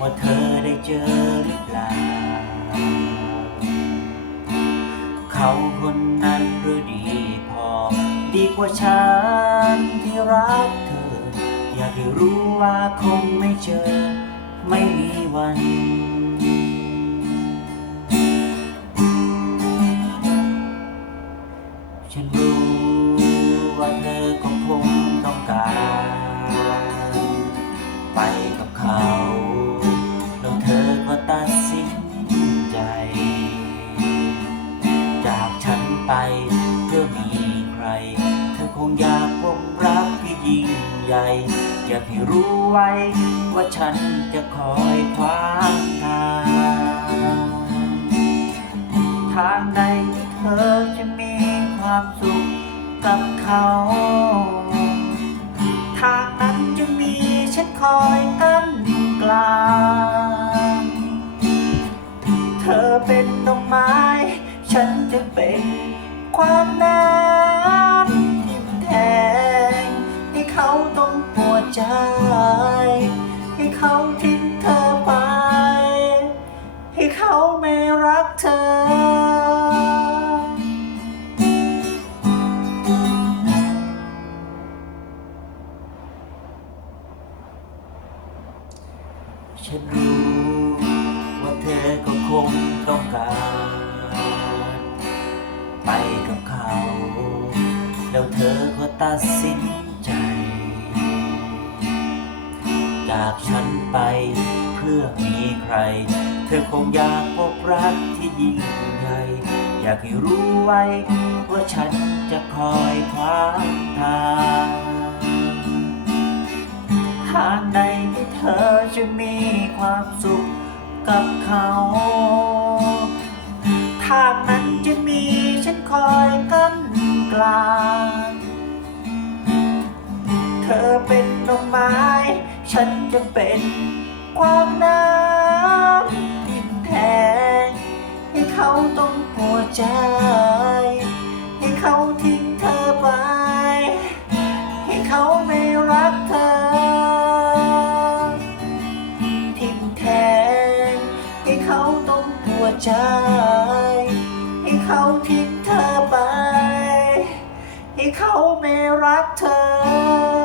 ว่าเธอได้เจอหรือเปล่า เขาคนนั้นรู้ดีพอ ดีกว่าฉันที่รักเธอ อยากให้รู้ว่าคงไม่เจอ ไม่มีวันฉันรู้ เพื่อมีใคร เธอคงอยากพบรักที่ยิ่งใหญ่ อยากให้รู้ไว้ ว่าฉันจะคอยขวางทาง ทางใดเธอจะมีความสุขกับเขา ทางนั้นจะมีฉันคอยกั้นกลาง เธอเป็นดอกไม้ ฉันจะเป็น ความน้ำทิ่มแทงให้เขาต้องปวดใจ ให้เขาทิ้งเธอไป ให้เขาไม่รักเธอฉันรู้ว่าเธอก็คงต้องการ แล้วเธอก็ตัดสินใจ จากฉันไปเพื่อมีใคร เธอคงอยากพบรักที่ยิ่งใหญ่อยากให้รู้ไว้ว่าฉันจะคอยขวาทางทางใดที่เธอจะมีความสุขกับเขา ทางนั้นจะมีฉันคอยกั้นกลาง เธอเป็นดอกไม้ ฉันจะเป็นความน้ำทิ่มแทง ให้เขาต้องปวดใจ ให้เขาทิ้งเธอไป ให้เขาไม่รักเธอ ทิ่มแทง ให้เขาต้องปวดใจ ให้เขาทิ้งเธอไป ให้เขาไม่รักเธอ